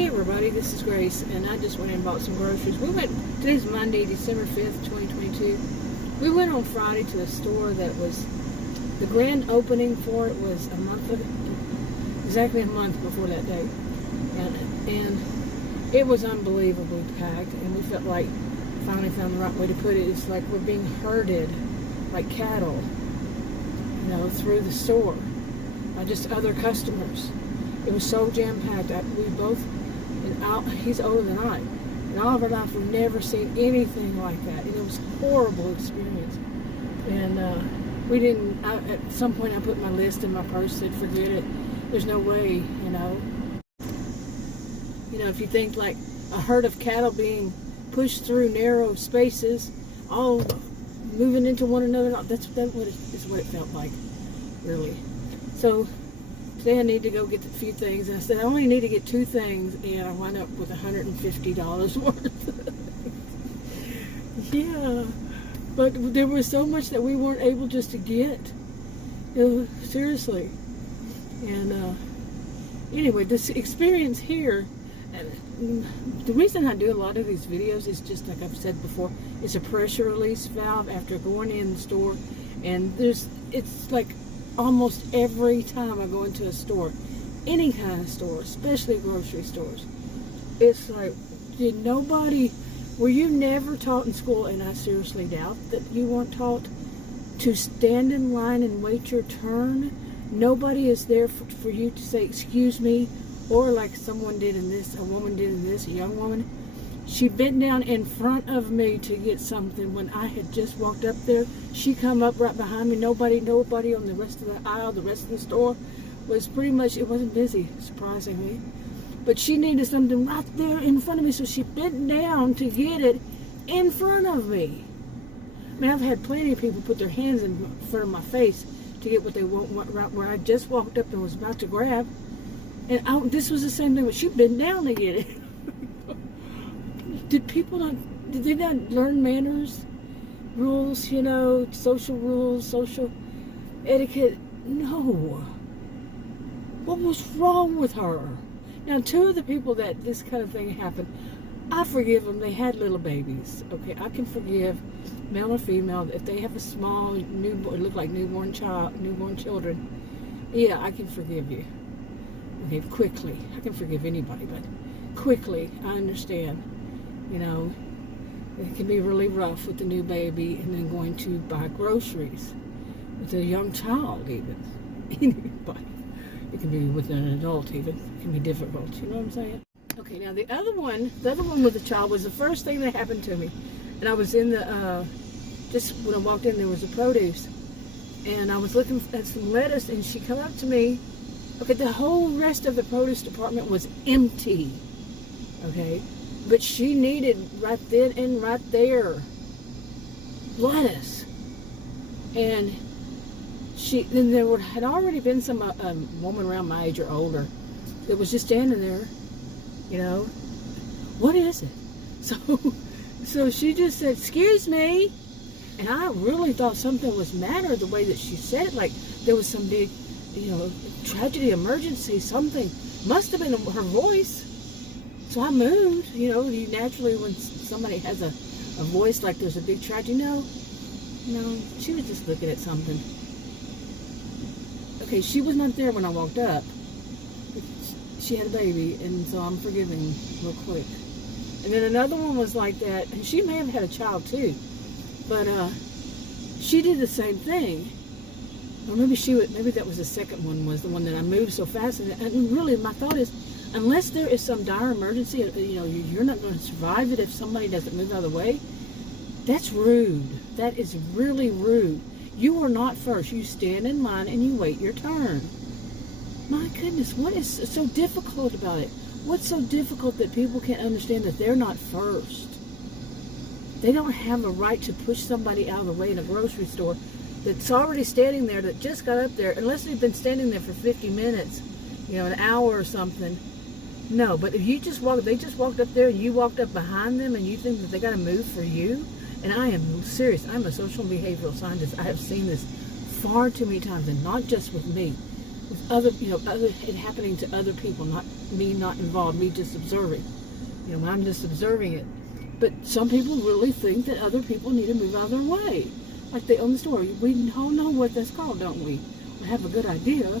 Hey everybody, this is Grace, and I just went in and bought some groceries. Today's Monday, December 5th, 2022. We went on Friday to a store that was, the grand opening for it was exactly a month before that day. And it was unbelievably packed, and we felt like, finally found the right way to put it, it's like we're being herded like cattle, through the store by just other customers. It was so jam-packed. He's older than I. In all of our life, we've never seen anything like that. And it was a horrible experience. And at some point I put my list in my purse, said, forget it. There's no way, if you think like a herd of cattle being pushed through narrow spaces, all moving into one another, that's what it felt like, really. So today I need to go get a few things, and I said I only need to get 2 things, and I wound up with $150 worth. Yeah, but there was so much that we weren't able just to get. Seriously. And anyway, this experience here, and the reason I do a lot of these videos is just like I've said before, it's a pressure release valve after going in the store, and it's like almost every time I go into a store, any kind of store, especially grocery stores, it's like, were you never taught in school, and I seriously doubt that you weren't taught, to stand in line and wait your turn? Nobody is there for you to say, excuse me, or like someone did in this, a woman did in this, a young woman. She bent down in front of me to get something when I had just walked up there. She come up right behind me. Nobody on the rest of the aisle, the rest of the store was pretty much, it wasn't busy, surprisingly. But she needed something right there in front of me, so she bent down to get it in front of me. I mean, I've had plenty of people put their hands in front of my face to get what they want, right where I just walked up and was about to grab. And this was the same thing, but she bent down to get it. Did they not learn manners, rules, social rules, social etiquette? No. What was wrong with her? Now, 2 of the people that this kind of thing happened, I forgive them. They had little babies. Okay, I can forgive male or female if they have a small newborn, look like newborn children. Yeah, I can forgive you. Okay, quickly. I can forgive anybody, but quickly, I understand. It can be really rough with the new baby and then going to buy groceries with a young child, even. Anybody. It can be with an adult, even. It can be difficult. You know what I'm saying? Okay, now the other one with the child was the first thing that happened to me. And I was in just when I walked in, there was a produce. And I was looking at some lettuce, and she come up to me. Okay, the whole rest of the produce department was empty. Okay? But she needed right then and right there lettuce. And then there had already been some woman around my age or older that was just standing there, what is it? So she just said, excuse me. And I really thought something was matter the way that she said it, like there was some big, tragedy, emergency, something. Must have been her voice. So I moved, you naturally, when somebody has a voice like there's a big tragedy, no, she was just looking at something. Okay, she was not there when I walked up. She had a baby, and so I'm forgiving real quick. And then another one was like that, and she may have had a child too, but she did the same thing. Or maybe that was the second one, was the one that I moved so fast. And really, my thought is, unless there is some dire emergency, you're not going to survive it if somebody doesn't move out of the way. That's rude. That is really rude. You are not first. You stand in line and you wait your turn. My goodness, what is so difficult about it? What's so difficult that people can't understand that they're not first? They don't have a right to push somebody out of the way in a grocery store that's already standing there, that just got up there, unless they've been standing there for 50 minutes, an hour or something. No, but if they just walked up there and you walked up behind them and you think that they got to move for you, and I am serious, I'm a social and behavioral scientist. I have seen this far too many times, and not just with me. with other, it happening to other people, not involved, me just observing. I'm just observing it. But some people really think that other people need to move out of their way. Like they own the store. We all know what that's called, don't we? We have a good idea.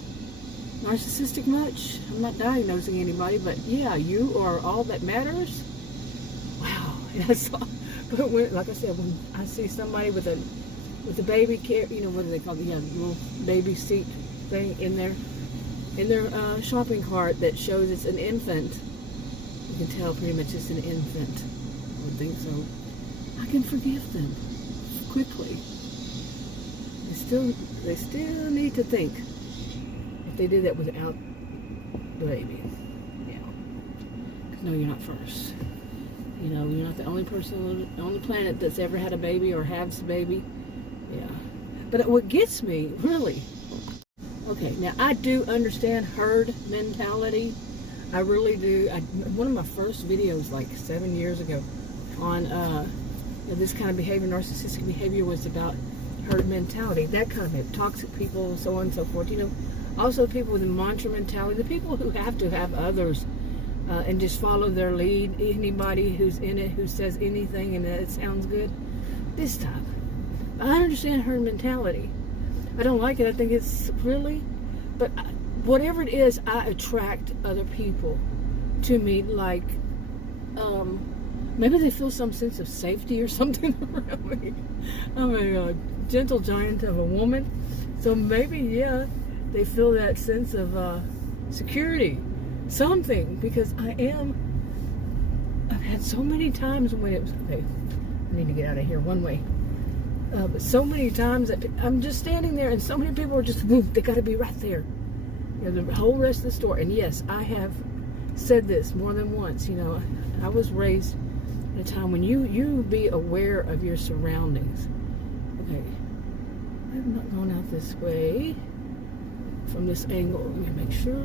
Narcissistic much? I'm not diagnosing anybody, but yeah, you are all that matters. Wow. Yes. But like I said, when I see somebody with a baby care, what do they call it? Yeah, little baby seat thing in their shopping cart that shows it's an infant. You can tell pretty much it's an infant. I would think so. I can forgive them quickly. They still need to think if they did that without the baby. Yeah. No, you're not first. You're not the only person on the planet that's ever had a baby or has a baby. Yeah. But what gets me, really, okay, now I do understand herd mentality. I really do. One of my first videos, like 7 years ago, on this kind of behavior, narcissistic behavior, was about herd mentality, that kind of toxic people, so on and so forth. Also people with the mantra mentality, the people who have to have others and just follow their lead. Anybody who's in it who says anything and that it sounds good, this type. I understand herd mentality. I don't like it. I think it's really, but whatever it is, I attract other people to me. Like, maybe they feel some sense of safety or something around me. I'm a gentle giant of a woman, so maybe, yeah, they feel that sense of security, something, because I've had so many times when it was, okay, I need to get out of here one way. But so many times that I'm just standing there and so many people are just, they got to be right there. The whole rest of the store. And yes, I have said this more than once. I was raised in a time when you be aware of your surroundings. Okay, I'm not going out this way from this angle. Let me make sure.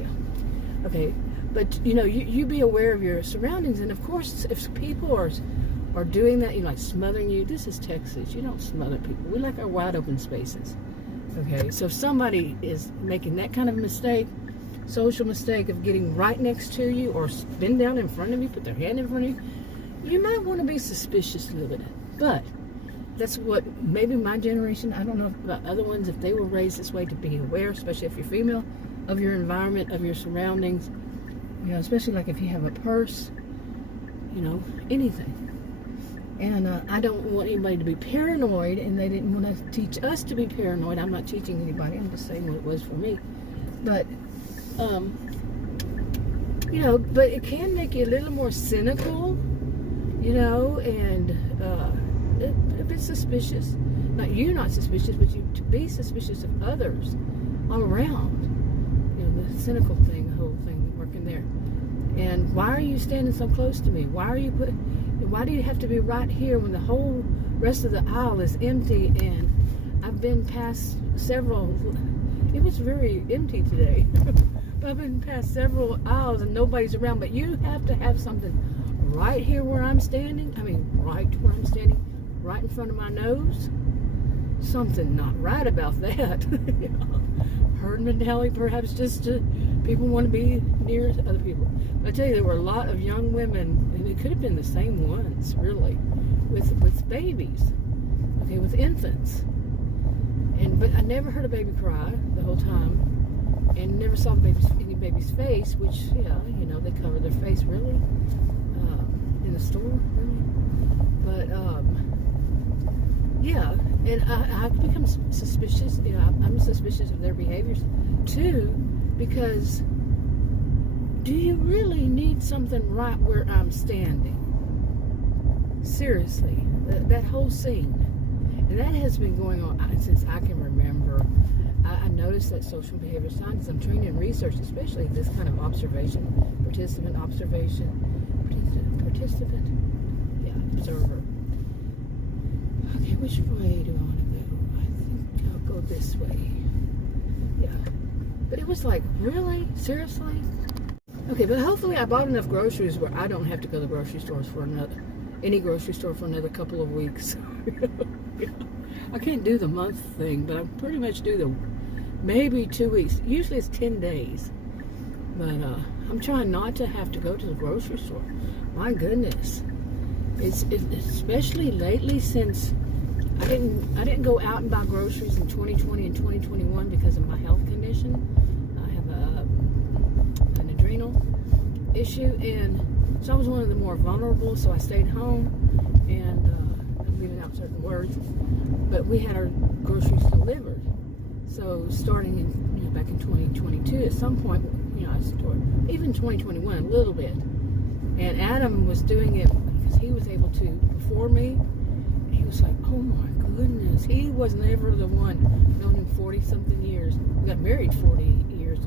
Yeah. Okay, but you be aware of your surroundings, and of course, if people are doing that, like smothering you. This is Texas. You don't smother people. We like our wide open spaces. Okay, so if somebody is making that kind of mistake, social mistake of getting right next to you or bend down in front of you, put their hand in front of you, you might want to be suspicious a little bit. But that's what maybe my generation, I don't know about other ones, if they were raised this way, to be aware, especially if you're female, of your environment, of your surroundings, especially like if you have a purse, anything. And I don't want anybody to be paranoid, and they didn't want to teach us to be paranoid. I'm not teaching anybody. I'm just saying what it was for me. But, but it can make you a little more cynical, and a bit suspicious. Not suspicious, but you to be suspicious of others all around. The cynical thing, the whole thing working there. And why are you standing so close to me? Why do you have to be right here when the whole rest of the aisle is empty? And I've been past several, it was very empty today. I've been past several aisles and nobody's around, but you have to have something right here where I'm standing. Right where I'm standing, right in front of my nose. Something not right about that. Herd mentality, perhaps just people want to be near other people. I tell you, there were a lot of young women, and it could have been the same ones, really, with babies, okay, with infants. But I never heard a baby cry the whole time, and never saw any baby's face, which, they cover their face, really, in the store, really. But, yeah, and I become suspicious. I'm suspicious of their behaviors, too, because do you really need something right where I'm standing? Seriously, that whole scene. And that has been going on since I can remember. I noticed that social behavior scientists, I'm trained in research, especially this kind of observation, participant, observer. Okay, which way do I want to go? I think I'll go this way. Yeah. But it was like, really? Seriously? Okay, but hopefully I bought enough groceries where I don't have to go to the grocery stores for any grocery store for another couple of weeks. I can't do the month thing, but I pretty much do maybe 2 weeks. Usually it's 10 days. But I'm trying not to have to go to the grocery store. My goodness. It's especially lately, since I didn't go out and buy groceries in 2020 and 2021 because of my health condition. I have an adrenal issue, and so I was one of the more vulnerable, so I stayed home, and I'm leaving out certain words, but we had our groceries delivered. So starting in, back in 2022, at some point, I stored, even 2021, a little bit. And Adam was doing it because he was able to before me. He was like, oh my goodness. He was never the one. Known him 40-something years. We got married 40 years,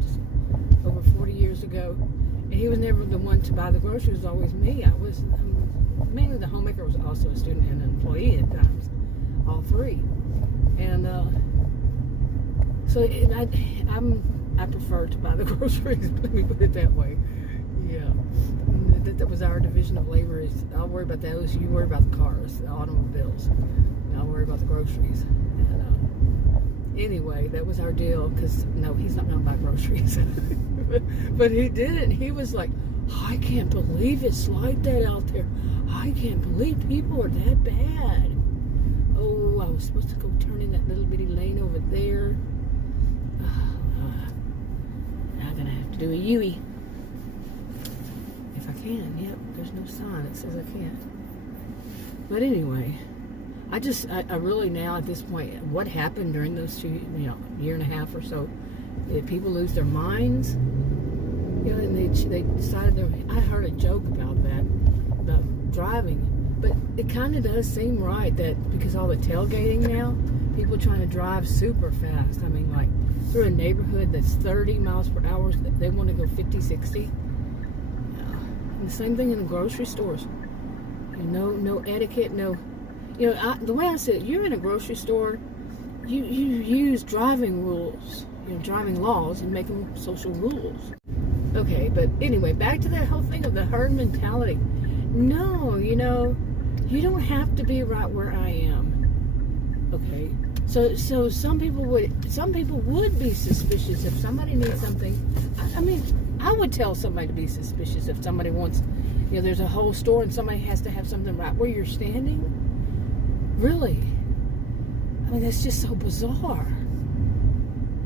just over 40 years ago. And he was never the one to buy the groceries. It was always me. I was mainly the homemaker. Was also a student and an employee at times. All three. And so I prefer to buy the groceries. Let me put it that way. Yeah. That was our division of labor. Is I'll worry about those. You worry about the cars, the automobiles. And I'll worry about the groceries. And anyway, that was our deal. Because no, he's not going to buy groceries. But he didn't. He was like, I can't believe it's like that out there. I can't believe people are that bad. Oh, I was supposed to go turn in that little bitty lane over there. Now I'm going to have to do a U-E. If I can. Yep, there's no sign that says I can't. But anyway, I really now at this point, what happened during those year and a half or so, did people lose their minds? And they decided I heard a joke about that, about driving. But it kind of does seem right that because all the tailgating now, people trying to drive super fast. I mean, like through a neighborhood that's 30 miles per hour, they want to go 50, 60. And the same thing in the grocery stores. No etiquette, no. The way I see it, you're in a grocery store, you use driving rules, driving laws, and make them social rules. Okay, but anyway, back to that whole thing of the herd mentality. No, you don't have to be right where I am. Okay, so some people would be suspicious if somebody needs something. I mean, I would tell somebody to be suspicious if somebody wants, there's a whole store and somebody has to have something right where you're standing. Really? I mean, that's just so bizarre.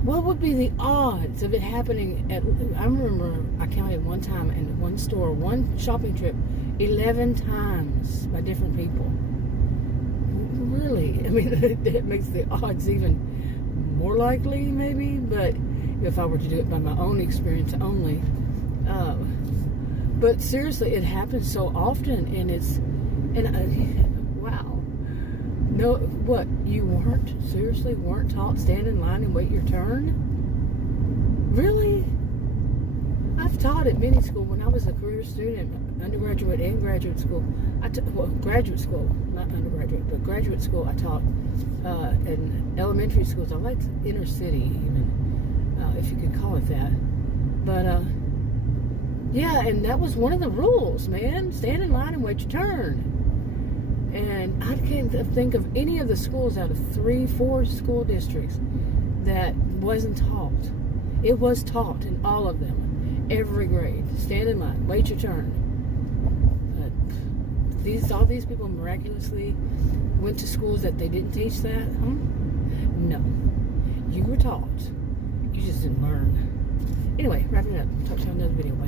What would be the odds of it happening I remember I counted one time in one store, one shopping trip, 11 times by different people. Really? I mean, that makes the odds even more likely, maybe, but if I were to do it by my own experience only. But seriously, it happens so often, and wow. No, what, you weren't taught stand in line and wait your turn? Really? I've taught at many schools. When I was a career student, undergraduate and graduate school, graduate school, not undergraduate, but graduate school, I taught in elementary schools. I liked inner city, even, if you could call it that. But, yeah, and that was one of the rules, man. Stand in line and wait your turn. And I can't think of any of the schools out of 3-4 school districts that wasn't taught. It was taught in all of them, every grade. Stand in line, wait your turn. But all these people miraculously went to schools that they didn't teach that? No. You were taught. You just didn't learn. Anyway, wrapping it up. Talk to you in another video. Bye.